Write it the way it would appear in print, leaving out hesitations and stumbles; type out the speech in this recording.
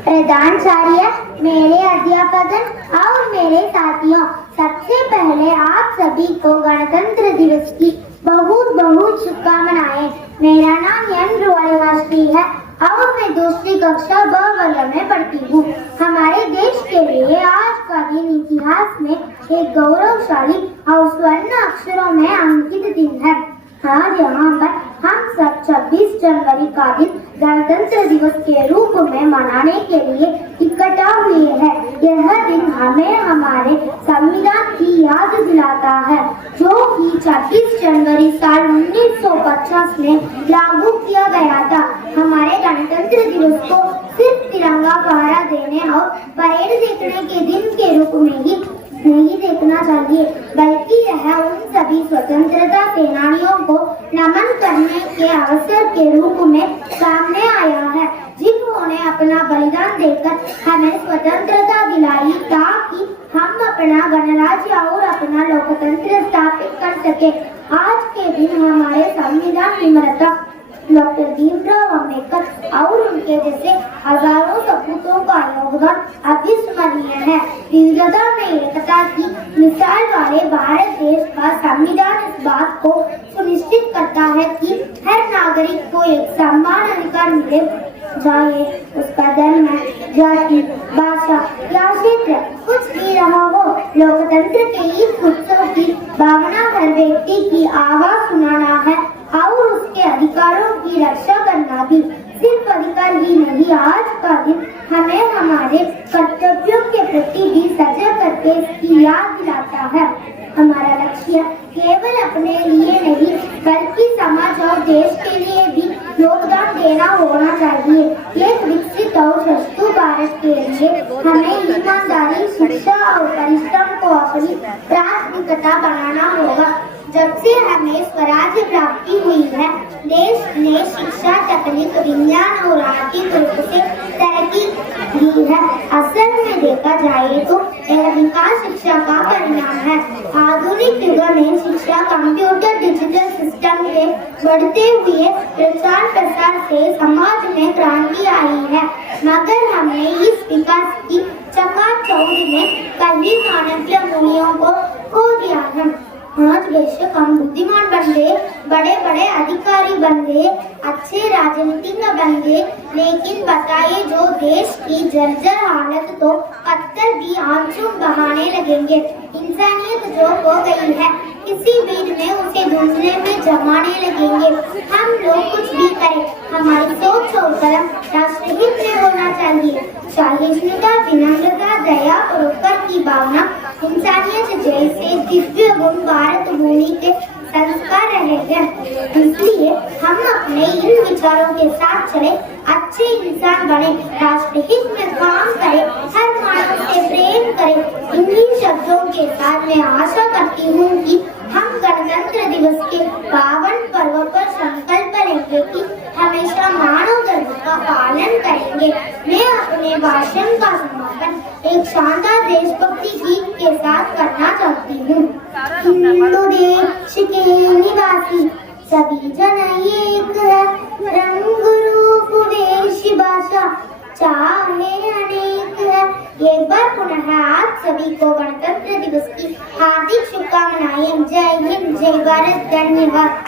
प्रधानाचार्य, मेरे अध्यापक और मेरे साथियों, सबसे पहले आप सभी को गणतंत्र दिवस की बहुत बहुत शुभकामनाएं। मेरा नाम एन रुवाश्री है और मैं दूसरी कक्षा ब वर्ग में पढ़ती हूँ। हमारे देश के लिए आज का दिन इतिहास में एक गौरवशाली और स्वर्ण अक्षरों में अंकित दिन है। आज यहाँ पर हम सब 26 जनवरी का दिन गणतंत्र दिवस के रूप में मनाने के लिए इकट्ठा हुए हैं। यह दिन हमें हमारे संविधान की याद दिलाता है, जो कि 26 जनवरी साल 1950 में लागू किया गया था। हमारे गणतंत्र दिवस को सिर्फ तिरंगा फहरा देने और परेड देखने के दिन के रूप में ही नहीं देखना चाहिए, बल्कि यह उन सभी स्वतंत्रता सेनानियों को नमन करने के अवसर के रूप में सामने आया है, जिन्होंने अपना बलिदान देकर हमें स्वतंत्रता दिलाई ताकि हम अपना गणराज्य और अपना लोकतंत्र स्थापित कर सके। आज के दिन हमारे संविधान निर्माता डॉक्टर भीमराव अम्बेडकर और उनके जैसे हजारों सपूतों का योगदान अविस्मरणीय है। विविधता में एकता की मिसाल वाले भारत देश का संविधान इस बात को सुनिश्चित करता है कि हर नागरिक को एक समान अधिकार मिले, चाहे उसका धर्म, जाति, भाषा या क्षेत्र कुछ भी रहा हो। लोकतंत्र के इस उत्सव की भावना हर व्यक्ति की आवाज सुनाना है और उसके अधिकारों की रक्षा करना भी। सिर्फ अधिकार ही नहीं, आज का दिन हमें हमारे कर्तव्यों के प्रति भी सजग करके इसकी याद दिलाता है। हमारा लक्ष्य केवल अपने लिए नहीं, बल्कि समाज और देश के लिए भी योगदान देना होना चाहिए। एक विकसित और स्वस्थ भारत के लिए हमें ईमानदारी, शिक्षा और परिश्रम को अपनी प्राथमिकता बनाना होगा। जब से हमें स्वराज्य प्राप्ति हुई है, देश ने शिक्षा, तकनीक, विज्ञान और आर्थिक रूप से तरक्की की है। असल में देखा जाए तो यह विकास शिक्षा का परिणाम है। आधुनिक युग में शिक्षा, कंप्यूटर, डिजिटल सिस्टम के बढ़ते हुए प्रचार प्रसार से समाज में क्रांति आई है, मगर हमने इस विकास की चकाचौंध में कई मानवीय मूल्यों को खो दिया है। आज बेशक हम बुद्धिमान बन गए, बड़े बड़े अधिकारी बन गए, अच्छे राजनीतिज्ञ बन गए, लेकिन बताइए जो देश की जर्जर हालत तो पत्थर भी आंसू बहाने लगेंगे। इंसानियत जो हो गई है, किसी भीड़ में उसे ढूंढने में जमाने लगेंगे। हम लोग कुछ भी करें, हमारी सोच और कदम राष्ट्रहित में होना चाहिए। सहिष्णुता, विनम्रता, दया, परोपकार की भावना, इंसानियत जैसे दिव्य गुण भारत भूमि के संस्कार रहेंगे। इसलिए हम अपने इन विचारों के साथ चले, अच्छे इंसान बने, राष्ट्रहित में काम करें, हर मानव से प्रेम करें। इन्हीं शब्दों के साथ मैं आशा करती हूँ कि हम गणतंत्र दिवस के पावन पर्व पर संकल्प लेंगे कि हमेशा मानव धर्म का पालन करेंगे। मैं अपने भाषण का समापन एक शानदार देशभक्ति गीत के साथ करना चाहती हूँ। हिंदू देश के निवासी सभी जन एक है, रंग रूप वेश भाषा चाहे अनेक है। एक बार पुनः आप सभी को गणतंत्र दिवस की हार्दिक शुभकामनाएं। जय हिंद, जय भारत, धन्यवाद।